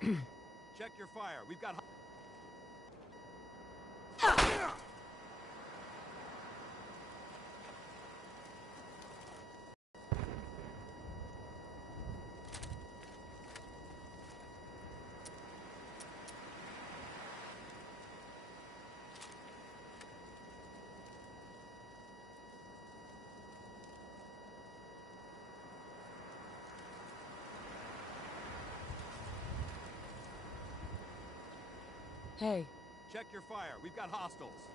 Check your fire. We've got... Hey. Check your fire. We've got hostiles.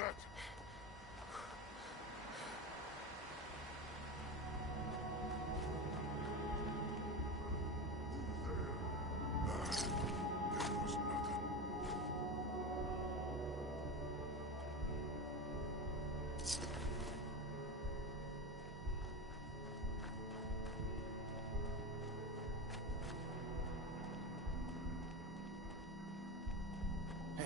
that? There was nothing. Hey,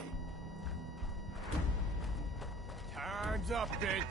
Time's up, Biggs.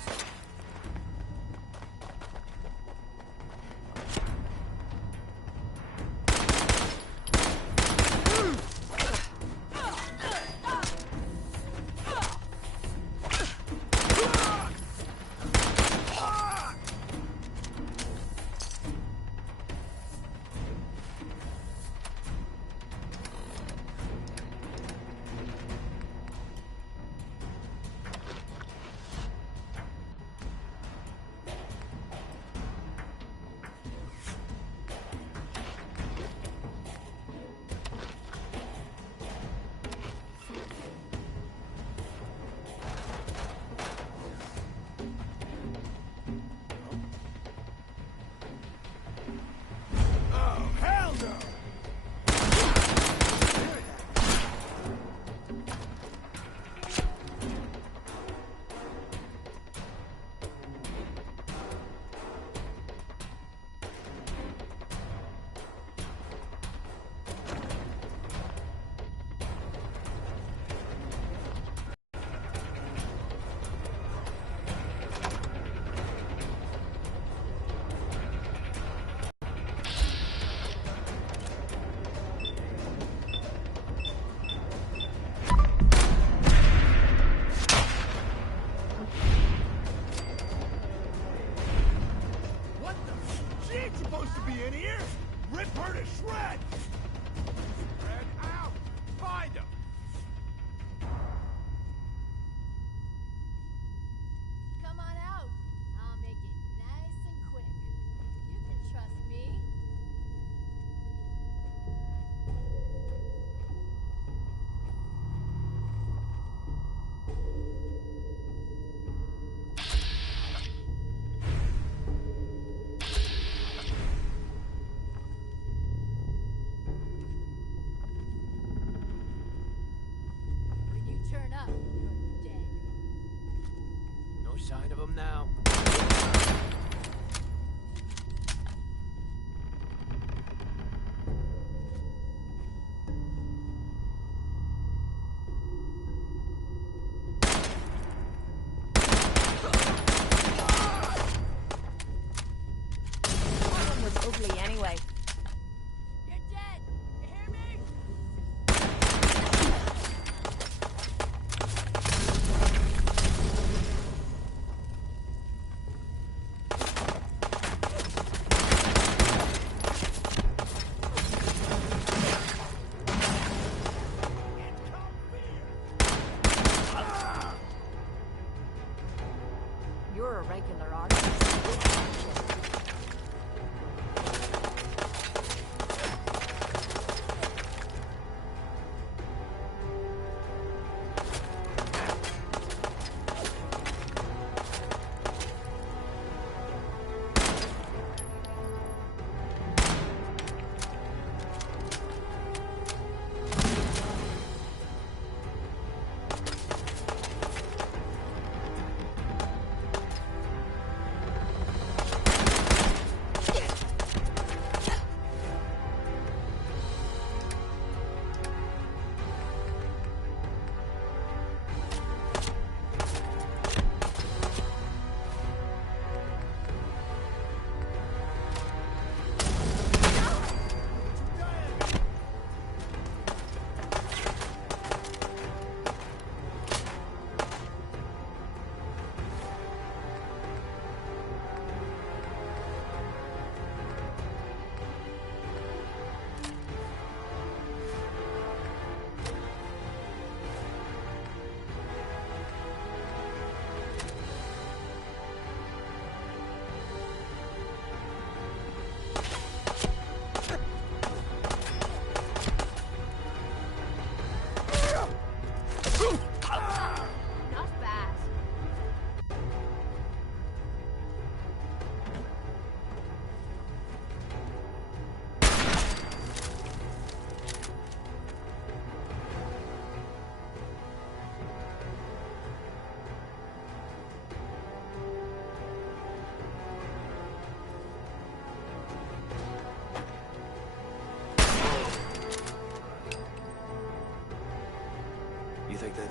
What the? She ain't supposed to be in here! Rip her to shreds! Spread out! Find him! Come on out. I'll make it nice and quick. You can trust me. When you turn up, you're dead. no sign of him now. That one was ugly anyway. You're dead. You hear me? You're a regular artist.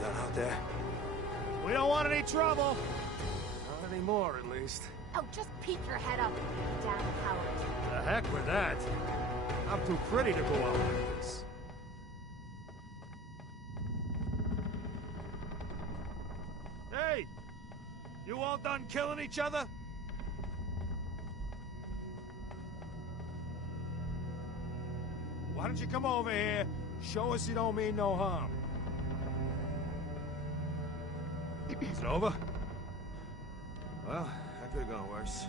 done out there? We don't want any trouble. Not anymore, at least. Oh, just peek your head up, you damn coward. The heck with that. I'm too pretty to go out like this. Hey! You all done killing each other? Why don't you come over here, show us you don't mean no harm. Is it over? Well, that could have gone worse.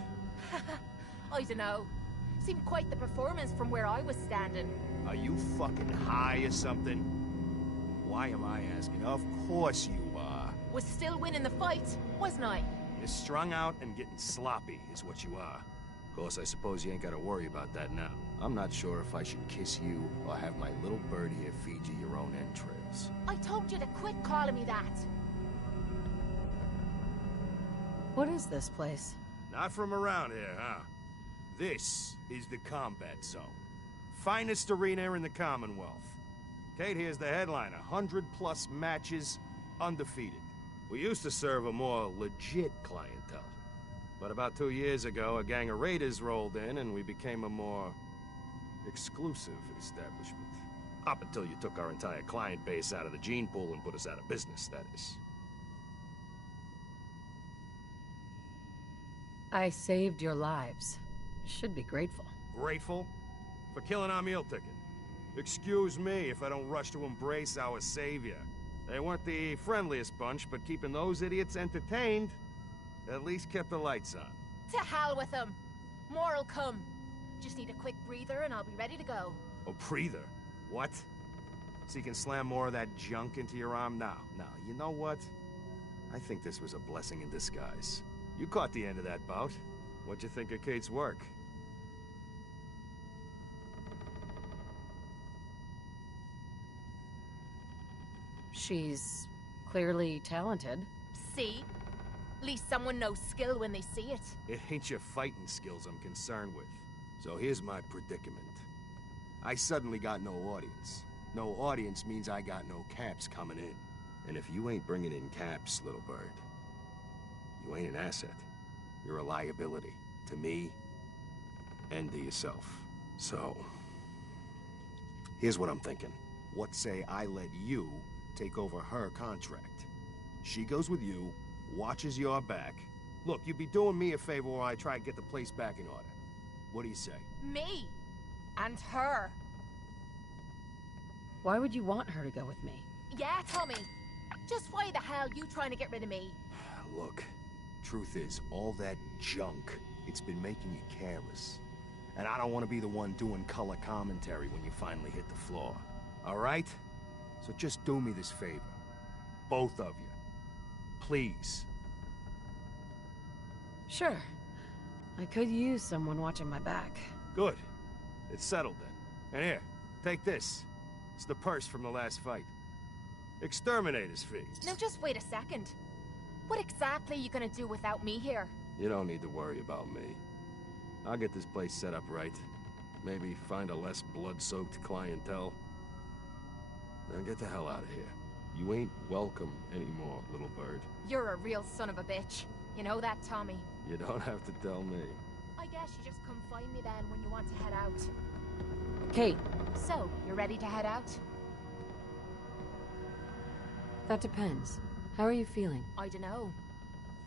I dunno. Seemed quite the performance from where I was standing. Are you fucking high or something? Why am I asking? Of course you are. Was still winning the fight, wasn't I? You're strung out and getting sloppy, is what you are. Of course, I suppose you ain't gotta worry about that now. I'm not sure if I should kiss you or have my little bird here feed you your own entrails. I told you to quit calling me that. What is this place? Not from around here, huh? This is the combat zone. Finest arena in the Commonwealth. Kate here's the headliner. 100+ matches, undefeated. We used to serve a more legit clientele. But about 2 years ago, a gang of raiders rolled in and we became a more exclusive establishment. Up until you took our entire client base out of the gene pool and put us out of business, that is. I saved your lives. Should be grateful. Grateful? For killing our meal ticket. Excuse me if I don't rush to embrace our savior. They weren't the friendliest bunch, but keeping those idiots entertained at least kept the lights on. To hell with them. More'll come. Just need a quick breather and I'll be ready to go. A breather? What? So you can slam more of that junk into your arm now? Now, you know what? I think this was a blessing in disguise. You caught the end of that bout. What'd you think of Kate's work? She's clearly talented. See? At least someone knows skill when they see it. It ain't your fighting skills I'm concerned with. So here's my predicament. I suddenly got no audience. No audience means I got no caps coming in. And if you ain't bringing in caps, little bird, you ain't an asset. You're a liability. To me, and to yourself. So, here's what I'm thinking. What say I let you take over her contract? She goes with you, watches your back. Look, you'd be doing me a favor while I try to get the place back in order. What do you say? Me. And her. Why would you want her to go with me? Yeah, Tommy. Just why the hell you trying to get rid of me? Look, truth is, all that junk, it's been making you careless. And I don't want to be the one doing color commentary when you finally hit the floor. All right? So just do me this favor. Both of you. Please. Sure. I could use someone watching my back. Good. It's settled then. And here, take this. It's the purse from the last fight. Exterminator's fee. Now just wait a second. What exactly are you gonna do without me here? You don't need to worry about me. I'll get this place set up right. Maybe find a less blood-soaked clientele. Now get the hell out of here. You ain't welcome anymore, little bird. You're a real son of a bitch. You know that, Tommy? You don't have to tell me. I guess you just come find me then when you want to head out. Kate, So, you're ready to head out? that depends. How are you feeling? I dunno.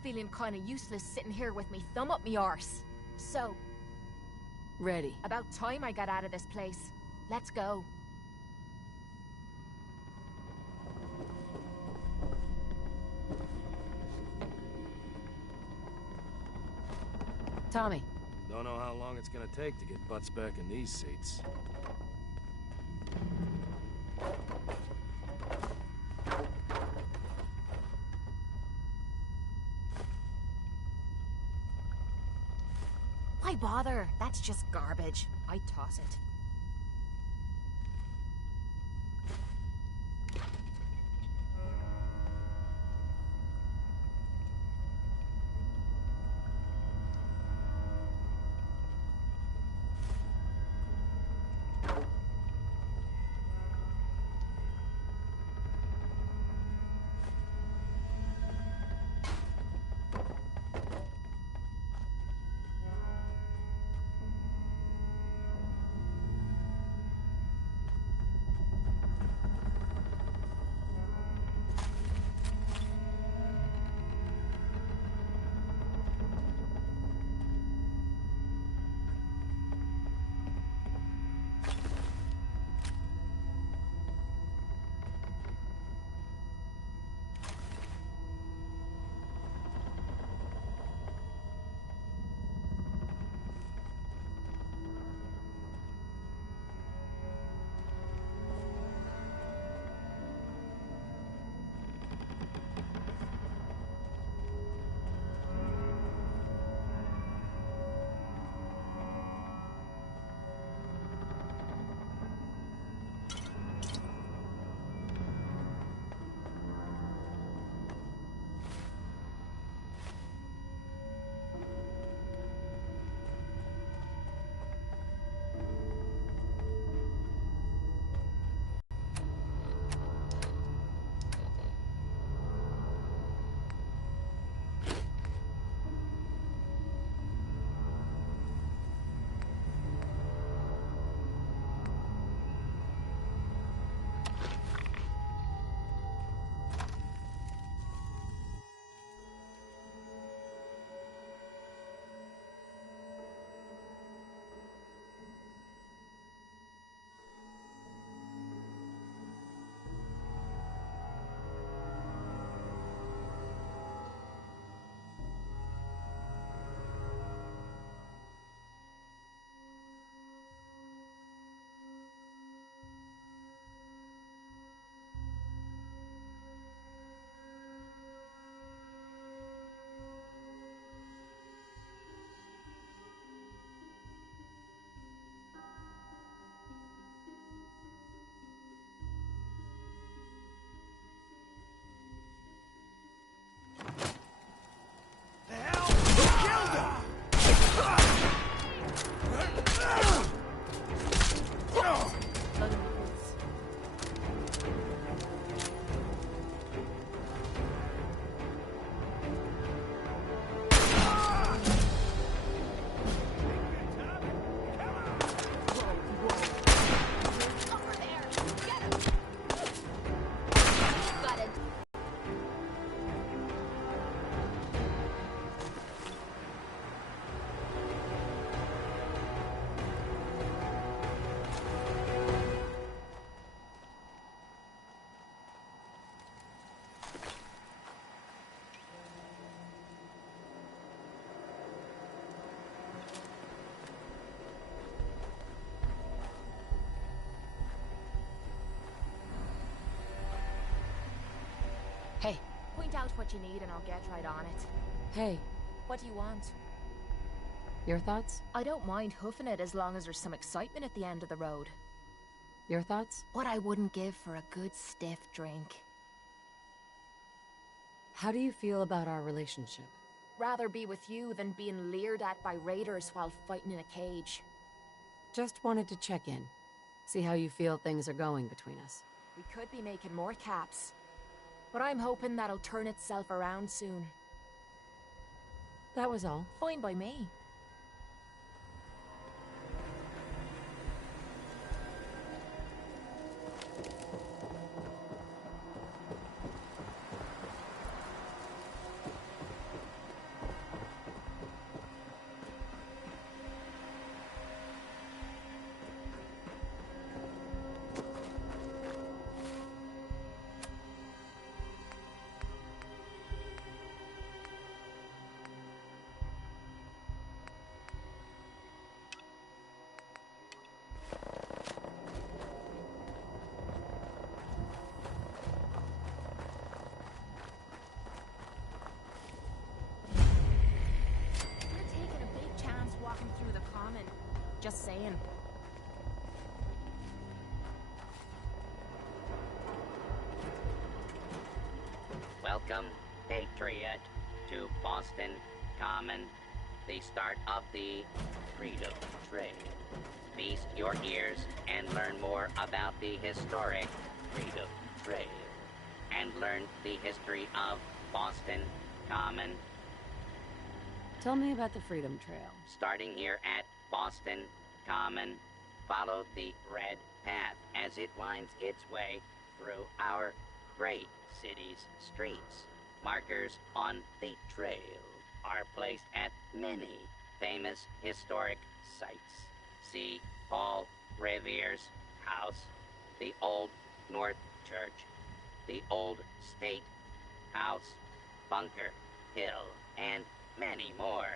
Feeling kinda useless sitting here with me thumb up me arse. So, Ready. about time I got out of this place. Let's go. Tommy, Don't know how long it's gonna take to get butts back in these seats. Why bother? That's just garbage. I'd toss it. point out what you need and I'll get right on it. Hey, What do you want? your thoughts? I don't mind hoofing it as long as there's some excitement at the end of the road. Your thoughts? What I wouldn't give for a good stiff drink. How do you feel about our relationship? Rather be with you than being leered at by raiders while fighting in a cage. Just wanted to check in. See how you feel things are going between us. We could be making more caps. But I'm hoping that'll turn itself around soon. That was all. Fine by me. Just saying. Welcome, Patriot, to Boston Common, the start of the Freedom Trail. Feast your ears and learn more about the historic Freedom Trail, and learn the history of Boston Common. Tell me about the Freedom Trail. Starting here at Boston Common, follow the red path as it winds its way through our great city's streets. Markers on the trail are placed at many famous historic sites. See Paul Revere's house, the Old North Church, the Old State House, Bunker Hill, and many more.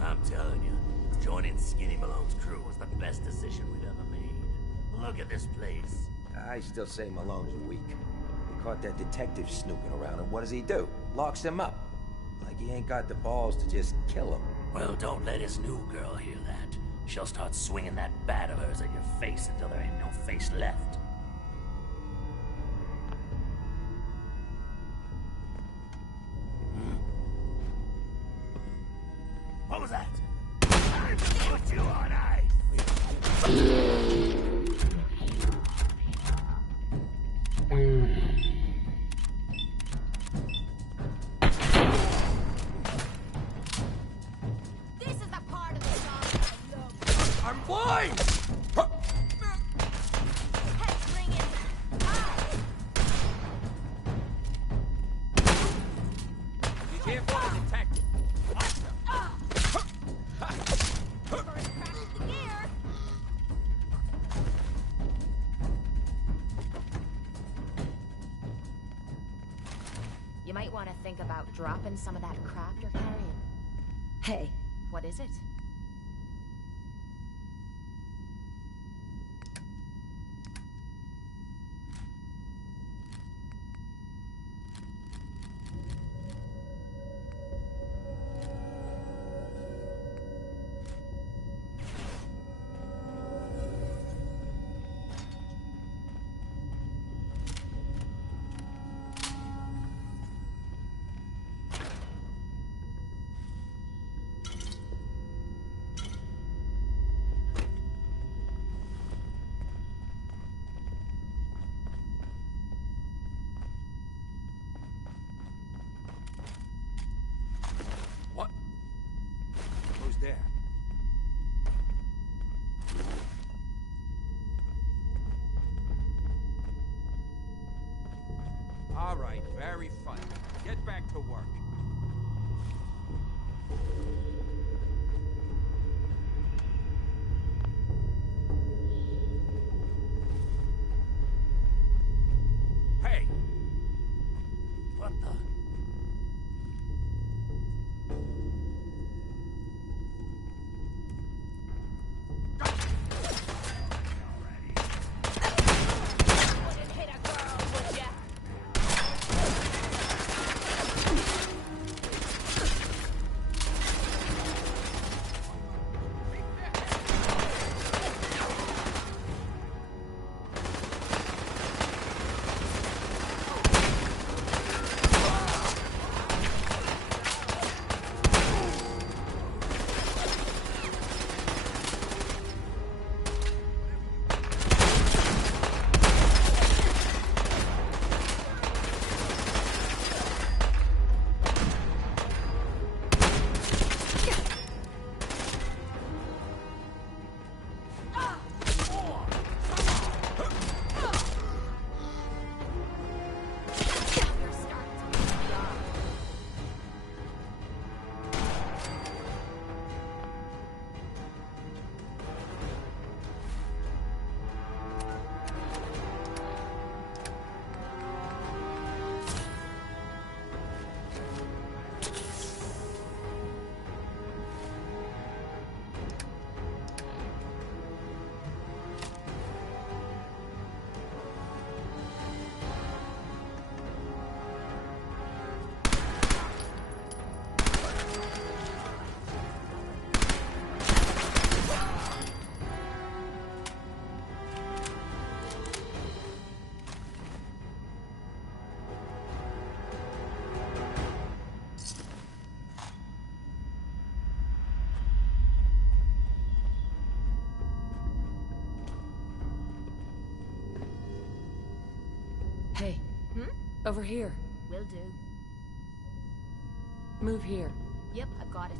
I'm telling you, joining Skinny Malone's crew was the best decision we've ever made. Look at this place. I still say Malone's weak. He caught that detective snooping around, and what does he do? Locks him up. Like he ain't got the balls to just kill him. Well, don't let his new girl hear that. She'll start swinging that bat of hers at your face until there ain't no face left. What was that? Time to put you on ice! This is the part of the song I love. I'm blind! Head ringing. Be careful of the detective. First crack the gear. You might want to think about dropping some of that crap you're carrying. Hey, What is it? right, very funny. Get back to work. Hey! What the? Wouldn't hit a girl, would ya? You're starting to piss me off. Hey, over here. Will do. Move here. Yep, I've got it.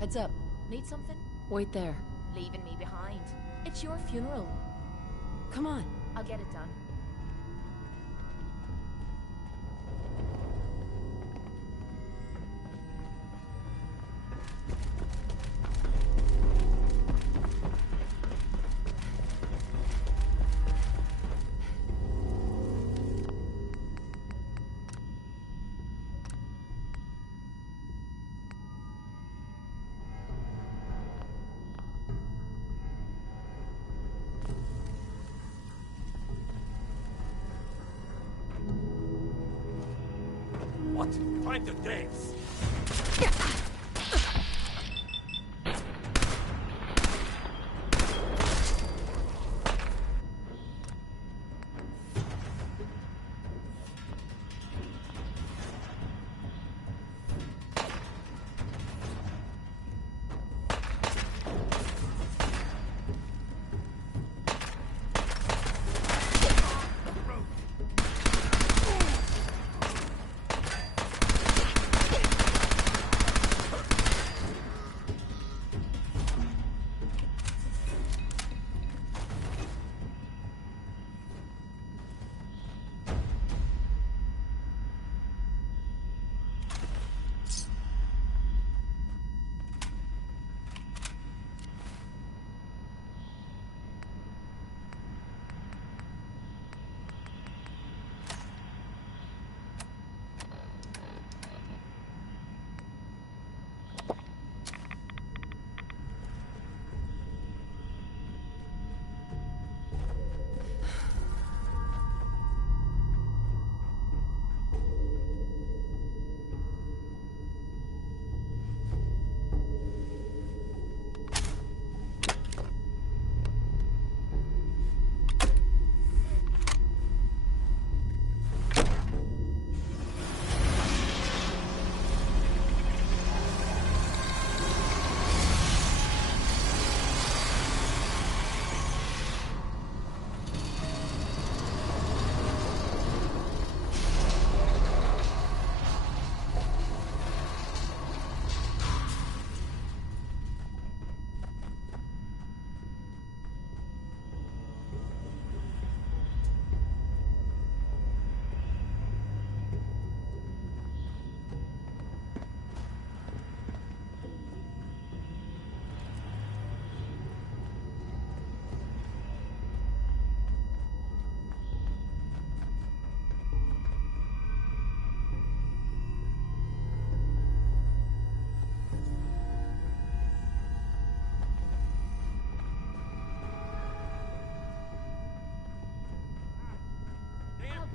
Heads up. Need something? Wait there. Leaving me behind. It's your funeral. Come on. I'll get it done. What? Time to dance!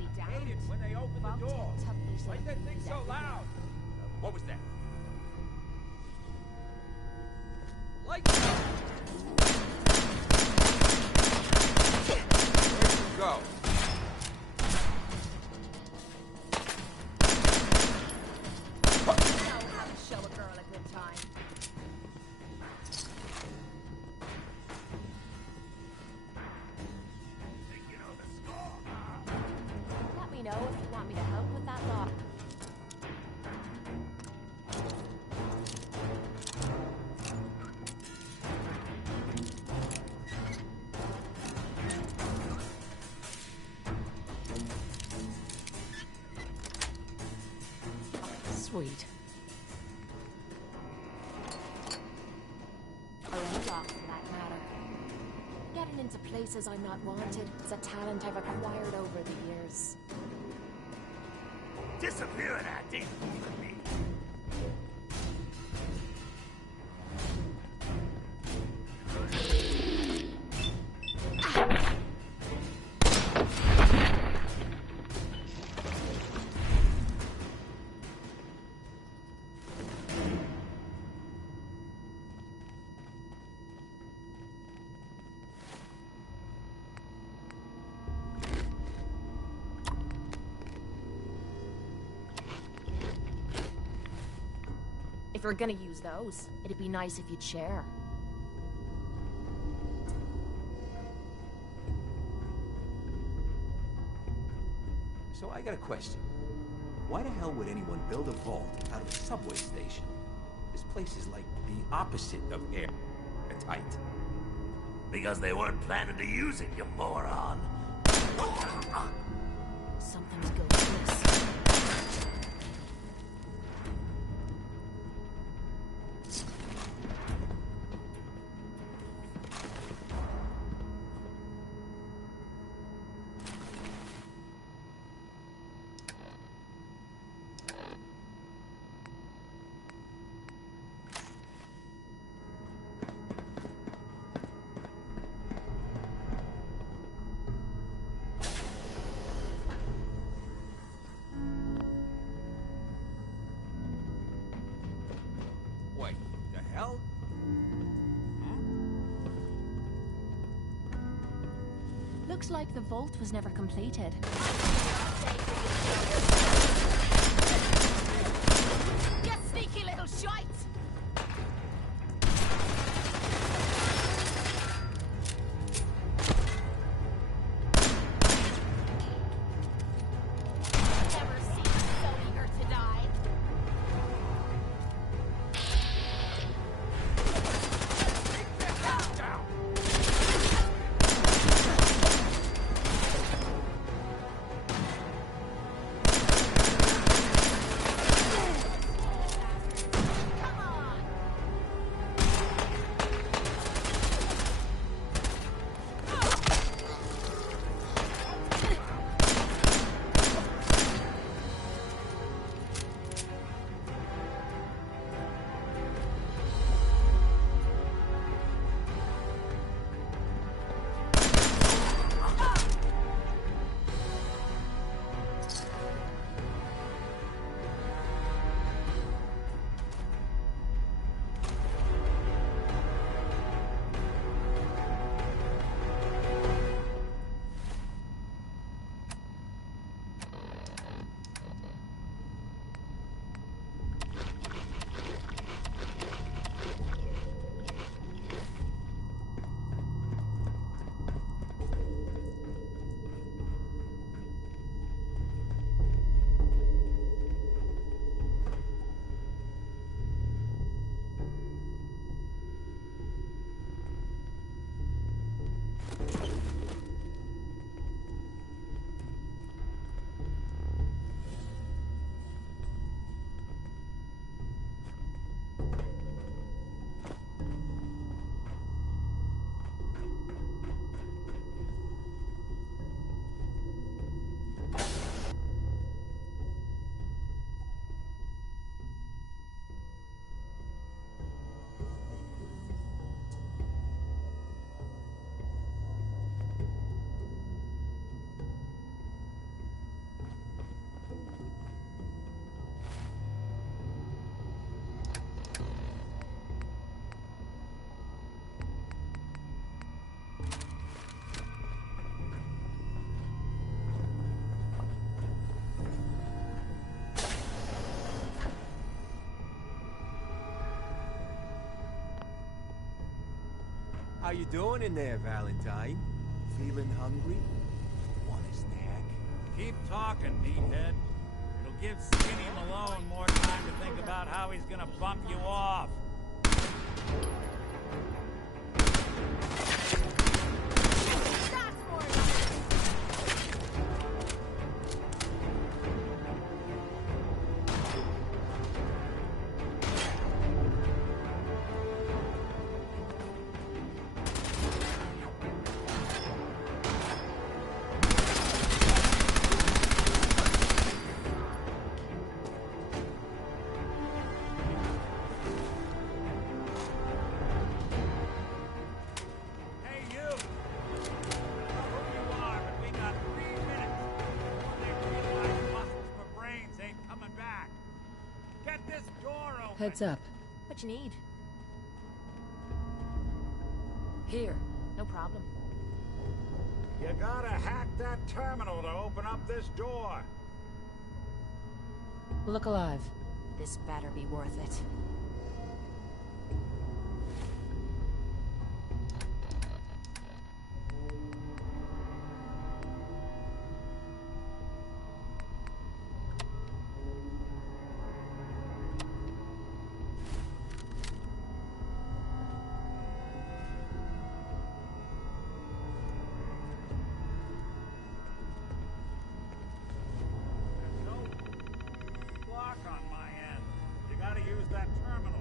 be damned. Hate it when they open the door. Why did that thing so loud? What was that? Lights out! Where'd you go? You know how to show a girl a good time. Let me know if you want me to help with that lock. Sweet. Or any lock, for that matter. Getting into places I'm not wanted is a talent I've acquired over the years. Disappearing act ain't fooling me. If you're gonna use those, it'd be nice if you'd share. So I got a question. Why the hell would anyone build a vault out of a subway station? This place is like the opposite of airtight. Because they weren't planning to use it, you moron. Something's going loose. Wait, the hell? Looks like the vault was never completed. You sneaky little shite! Never seen you so eager to die. Down! How you doing in there, Valentine? Feeling hungry? Want a snack? Keep talking, meathead. It'll give Skinny Malone more time to think about how he's gonna bump you off. Heads up. What you need? Here. No problem. You gotta hack that terminal to open up this door. Look alive. This better be worth it.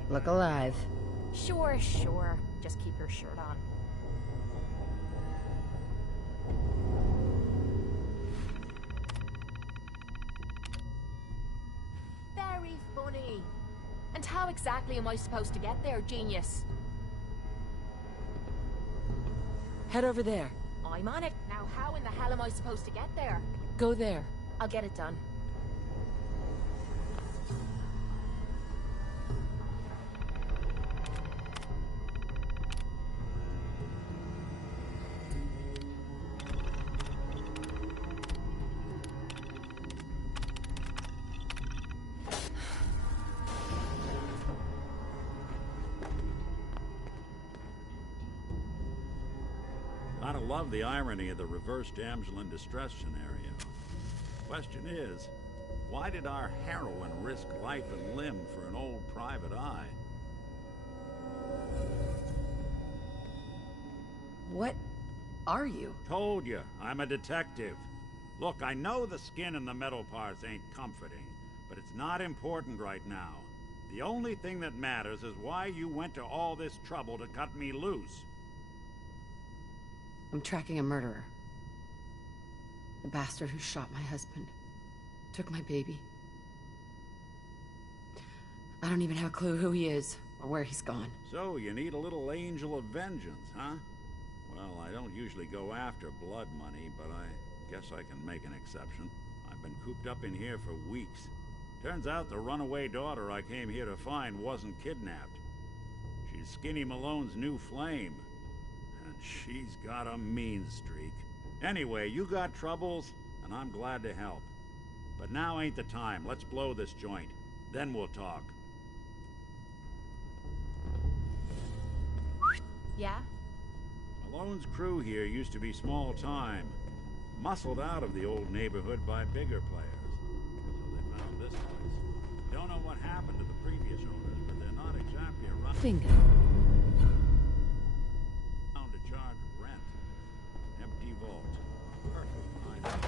Look alive. Sure, sure. Just keep your shirt on. Very funny. And how exactly am I supposed to get there, genius? Head over there. I'm on it. Now how in the hell am I supposed to get there? Go there. I'll get it done. Gotta love the irony of the reverse damsel in distress scenario. Question is, why did our heroine risk life and limb for an old private eye? What are you? Told you, I'm a detective. Look, I know the skin and the metal parts ain't comforting, but it's not important right now. The only thing that matters is why you went to all this trouble to cut me loose. I'm tracking a murderer. The bastard who shot my husband. Took my baby. I don't even have a clue who he is, or where he's gone. So, you need a little angel of vengeance, huh? Well, I don't usually go after blood money, but I guess I can make an exception. I've been cooped up in here for weeks. Turns out the runaway daughter I came here to find wasn't kidnapped. She's Skinny Malone's new flame. And she's got a mean streak. Anyway, you got troubles, and I'm glad to help. But now ain't the time. Let's blow this joint. Then we'll talk. Yeah? Malone's crew here used to be small time. Muscled out of the old neighborhood by bigger players. So they found this place. Don't know what happened to the previous owners, but they're not exactly around. Bingo. To charge rent. Empty vault. Perfect timing.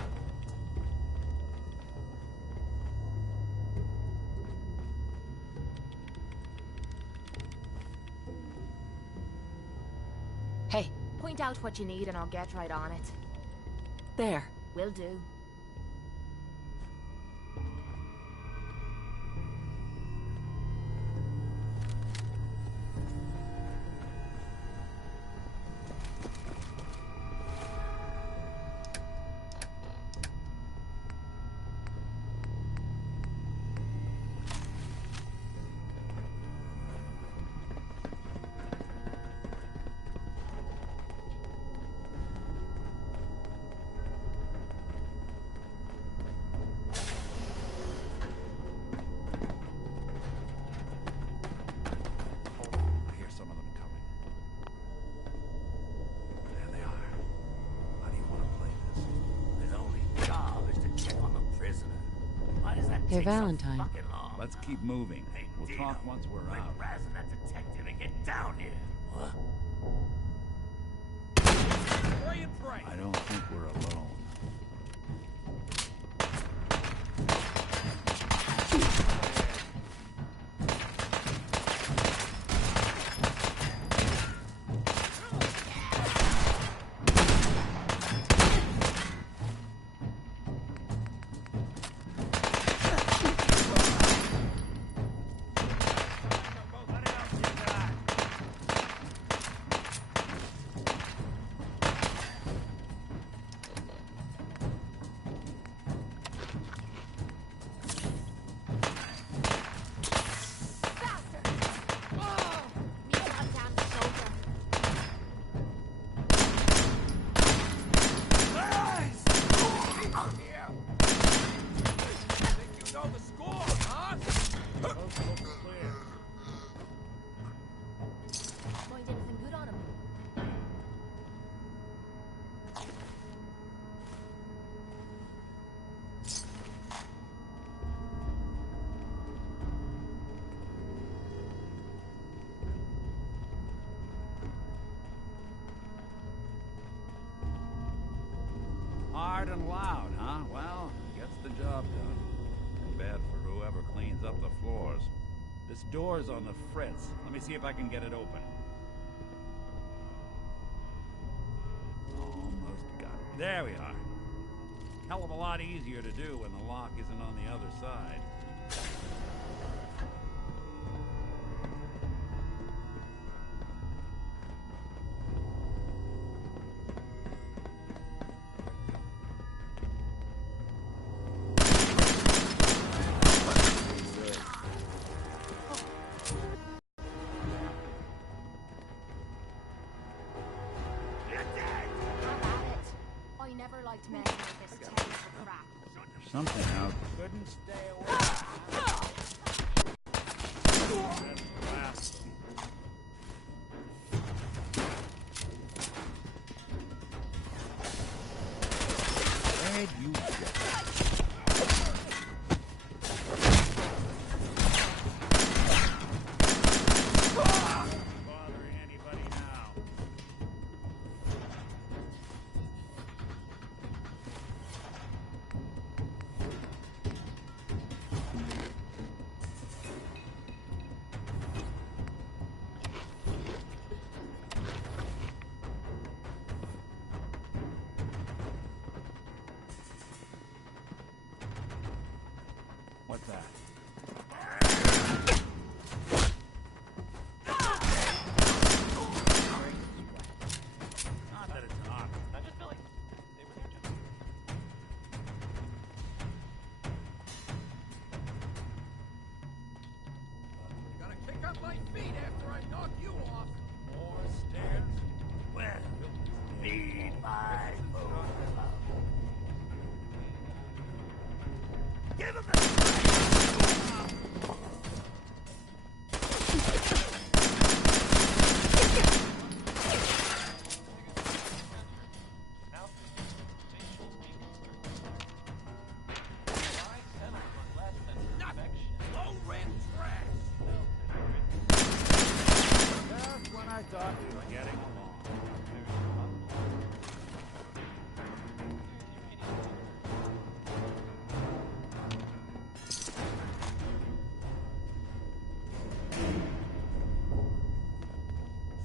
Hey. Point out what you need and I'll get right on it. There. Will do. Hey, take so Valentine. fucking long? Let's keep moving. Hey, We'll Dino, talk once we're quit out. razzing that detective and get down here. What? Spray and pray. I don't think we're alone. Find anything good on him? Hard and loud, huh? Well, gets the job done. Too bad for whoever cleans up the floors. This door's on the fritz. Let me see if I can get it open. Almost got it. There we are. Hell of a lot easier to do when the lock isn't on the other side. I never liked messing with this terrible crap. Something out. Couldn't stay away. Where'd you go? Bothering anybody now? What's that? Not that it's an honor. I just feel like they were here just... You gotta kick up my feet after I knock you off. More stairs? Well, feed my food. Give him the... Low rent trash. Just when I thought we were getting along.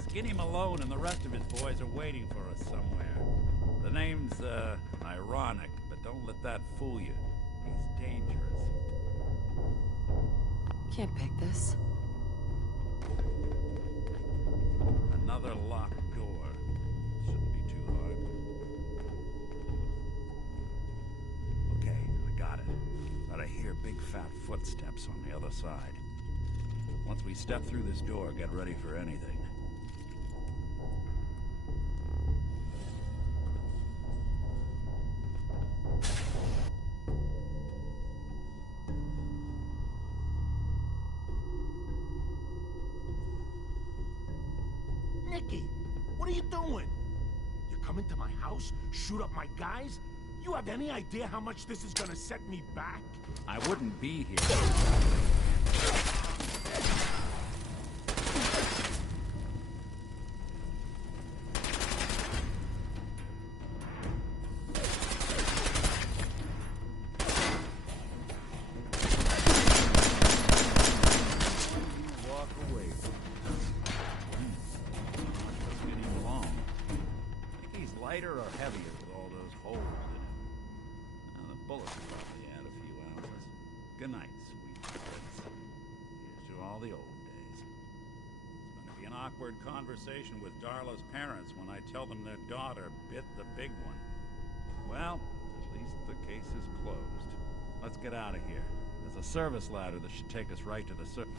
Skinny Malone and the rest of his boys are waiting for us somewhere. The name's, ironic, but don't let that fool you. He's dangerous. Can't pick this. Another locked door. Shouldn't be too hard. Okay, I got it. But I hear big fat footsteps on the other side. Once we step through this door, get ready for anything. Nicky, what are you doing? You come into my house, shoot up my guys? You have any idea how much this is gonna set me back? I wouldn't be here. Walk away from Skinny Malone. Think he's lighter or heavier with all those holes in him? The bullets probably add a few hours. Good night, sweet prince. Here's to all the old days. It's going to be an awkward conversation with Darla's parents when I tell them their daughter bit the big one. Well, at least the case is closed. Let's get out of here. There's a service ladder that should take us right to the surface.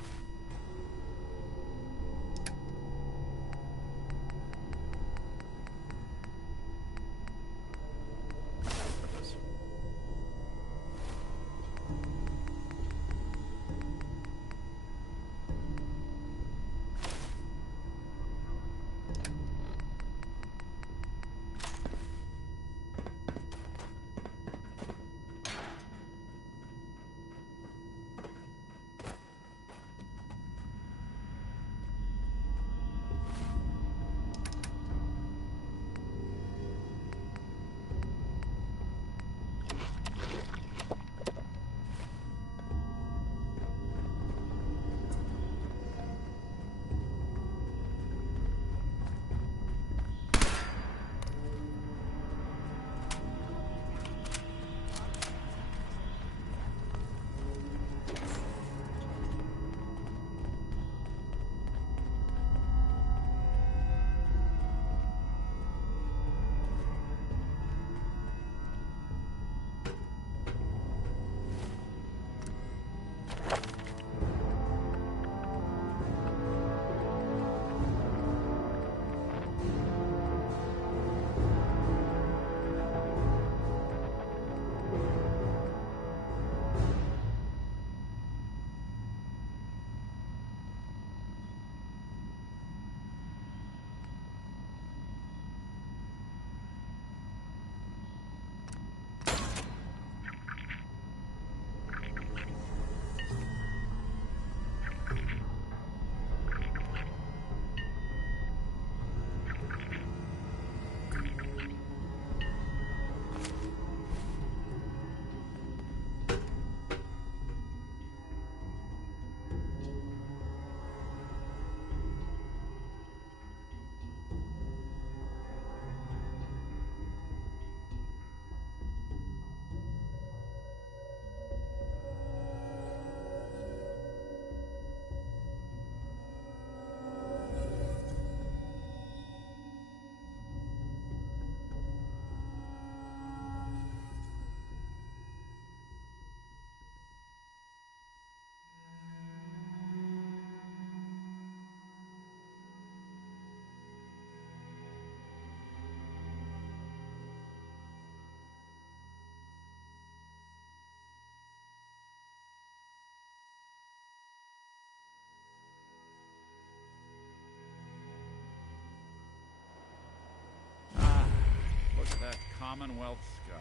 Look at that Commonwealth sky.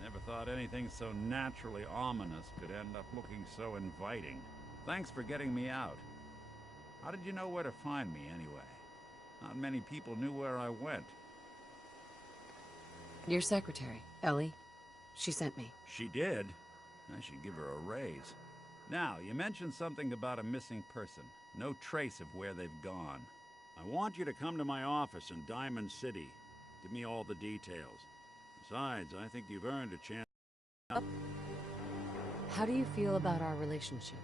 Never thought anything so naturally ominous could end up looking so inviting. Thanks for getting me out. How did you know where to find me, anyway? Not many people knew where I went. Your secretary, Ellie. She sent me. She did? I should give her a raise. Now, you mentioned something about a missing person. No trace of where they've gone. I want you to come to my office in Diamond City. Give me all the details. Besides, I think you've earned a chance. How do you feel about our relationship?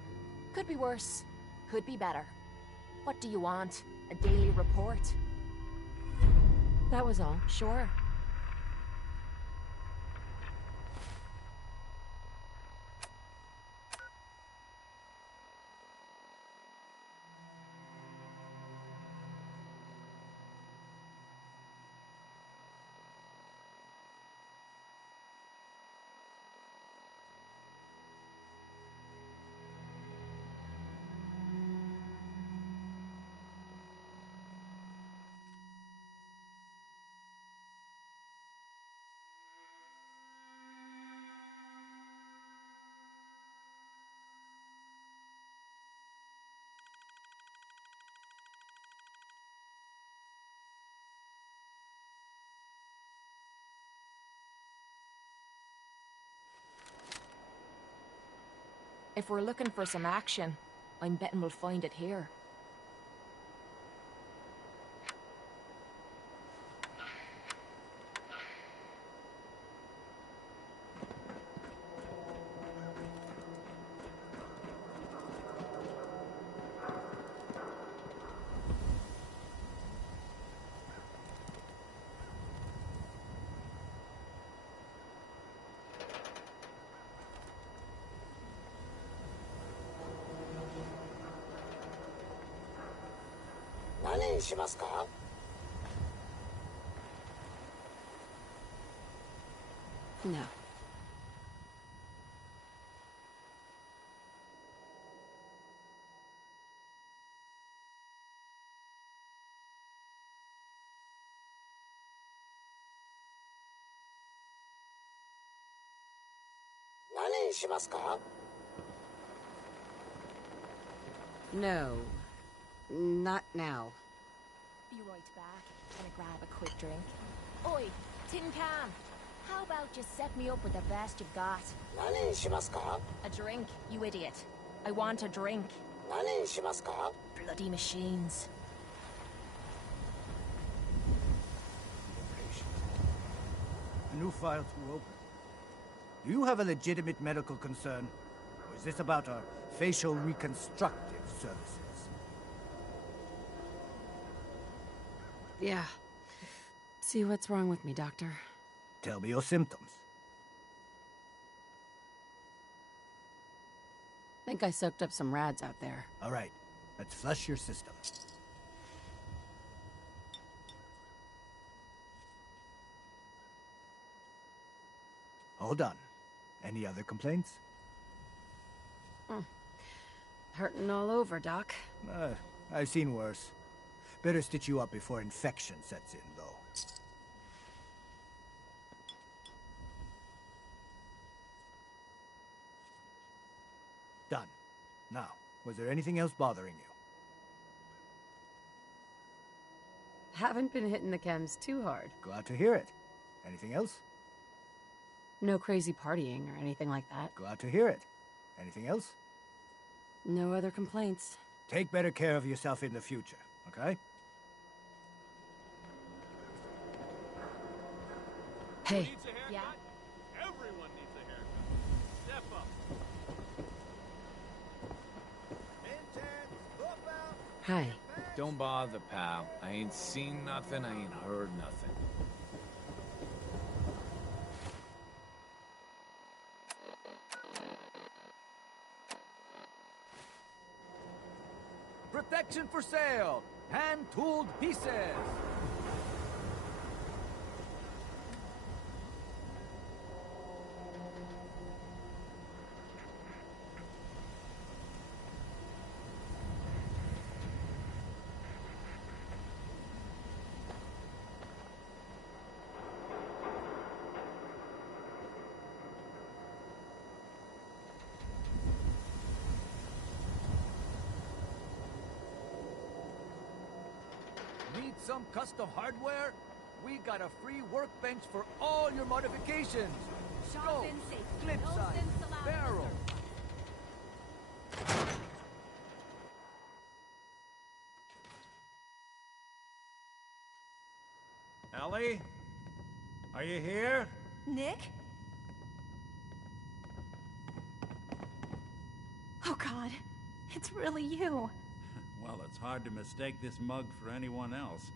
Could be worse. Could be better. What do you want? A daily report? That was all. Sure. If we're looking for some action, I'm betting we'll find it here. No. No. Not now. Be right back. Gonna grab a quick drink. Oi, Tin Can! How about you set me up with the best you've got? A drink, you idiot. I want a drink. Bloody machines. A new file to open. Do you have a legitimate medical concern? Or is this about our facial reconstructive services? Yeah. See what's wrong with me, Doctor. Tell me your symptoms. Think I soaked up some rads out there. All right. Let's flush your system. All done. Any other complaints? Hurting all over, Doc. I've seen worse. Better stitch you up before infection sets in, though. Done. Now, was there anything else bothering you? Haven't been hitting the chems too hard. Glad to hear it. Anything else? No crazy partying or anything like that. Glad to hear it. Anything else? No other complaints. Take better care of yourself in the future, okay? Hey. Yeah? Everyone needs a haircut. Step up. Hi. Don't bother, pal. I ain't seen nothing, I ain't heard nothing. Protection for sale! Hand-tooled pieces! Need some custom hardware? We got a free workbench for all your modifications. Scope, clip size, barrel. Ellie? Are you here? Nick? Oh God, it's really you. Well, it's hard to mistake this mug for anyone else.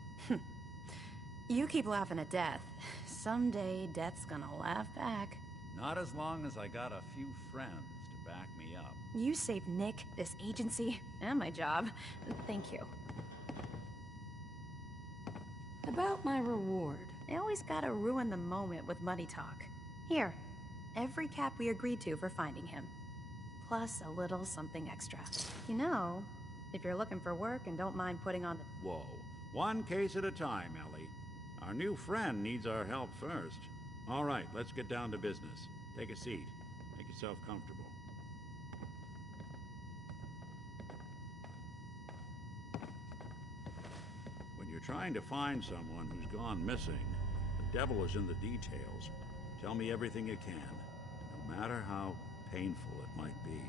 You keep laughing at death. Someday, death's gonna laugh back. Not as long as I got a few friends to back me up. You saved Nick, this agency, and my job. Thank you. About my reward. I always gotta ruin the moment with money talk. Here, every cap we agreed to for finding him. Plus a little something extra. You know, if you're looking for work and don't mind putting on the... Whoa. One case at a time, Ellie. Our new friend needs our help first. All right, let's get down to business. Take a seat. Make yourself comfortable. When you're trying to find someone who's gone missing, the devil is in the details. Tell me everything you can, no matter how painful it might be.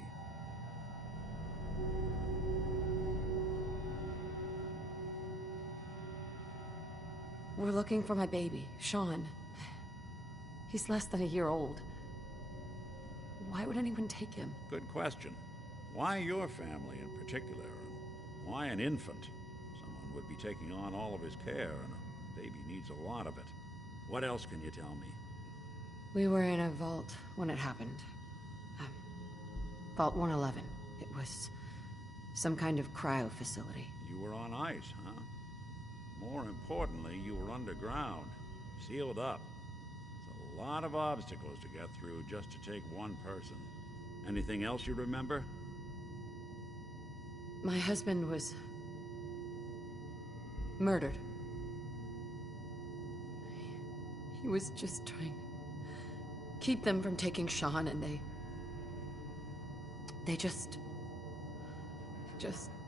We're looking for my baby, Sean. He's less than a year old. Why would anyone take him? Good question. Why your family in particular? Why an infant? Someone would be taking on all of his care, and a baby needs a lot of it. What else can you tell me? We were in a vault when it happened. Vault 111. It was some kind of cryo facility. You were on ice, huh? More importantly, you were underground, sealed up. It's a lot of obstacles to get through just to take one person. Anything else you remember? My husband was murdered. He was just trying to keep them from taking Sean, and they just...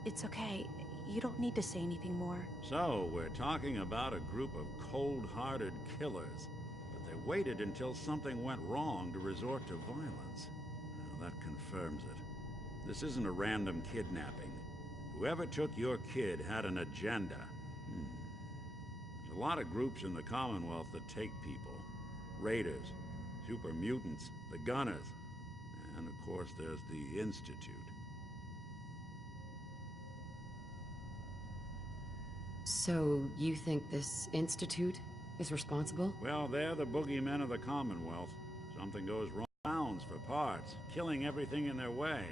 It's okay. You don't need to say anything more. So, we're talking about a group of cold-hearted killers, but they waited until something went wrong to resort to violence. Now, that confirms it. This isn't a random kidnapping. Whoever took your kid had an agenda. There's a lot of groups in the Commonwealth that take people. Raiders, super mutants, the Gunners, and of course there's the Institute. So, you think this Institute is responsible? Well, they're the boogeymen of the Commonwealth. Something goes wrong, pounds for parts, killing everything in their way.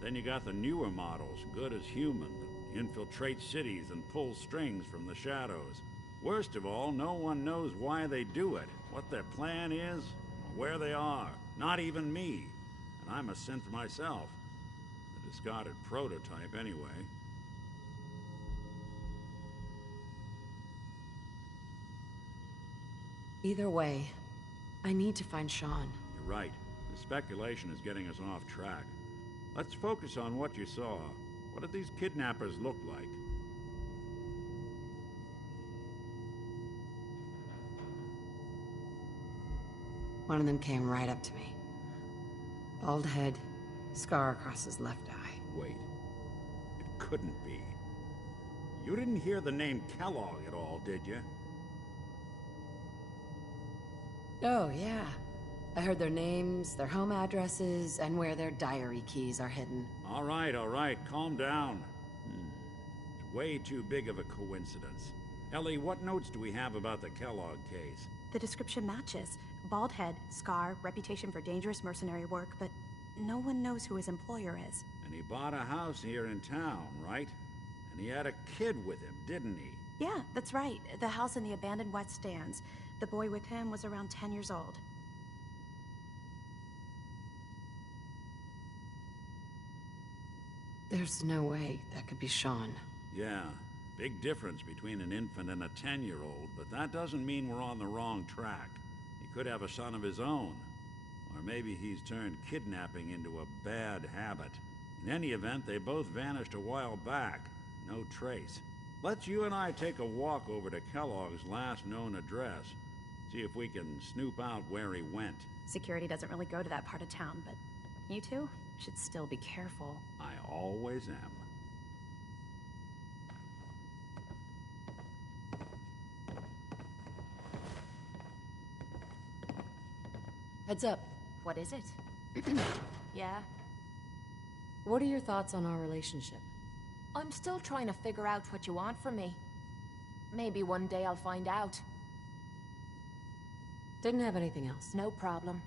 Then you got the newer models, good as human, that infiltrate cities and pull strings from the shadows. Worst of all, no one knows why they do it, what their plan is, or where they are. Not even me. And I'm a synth myself. A discarded prototype, anyway. Either way, I need to find Sean. You're right. The speculation is getting us off track. Let's focus on what you saw. What did these kidnappers look like? One of them came right up to me. Bald head, scar across his left eye. Wait. It couldn't be. You didn't hear the name Kellogg at all, did you? Oh, yeah. I heard their names, their home addresses, and where their diary keys are hidden. All right, calm down. It's way too big of a coincidence. Ellie, what notes do we have about the Kellogg case? The description matches. Bald head, scar, reputation for dangerous mercenary work, but no one knows who his employer is. And he bought a house here in town, right? And he had a kid with him, didn't he? Yeah, that's right. The house in the abandoned West Stands. The boy with him was around 10 years old. There's no way that could be Sean. Yeah, big difference between an infant and a 10-year-old, but that doesn't mean we're on the wrong track. He could have a son of his own. Or maybe he's turned kidnapping into a bad habit. In any event, they both vanished a while back. No trace. Let's you and I take a walk over to Kellogg's last known address. See if we can snoop out where he went. Security doesn't really go to that part of town, but you two should still be careful. I always am. Heads up. What is it? Yeah? What are your thoughts on our relationship? I'm still trying to figure out what you want from me. Maybe one day I'll find out. Didn't have anything else. No problem.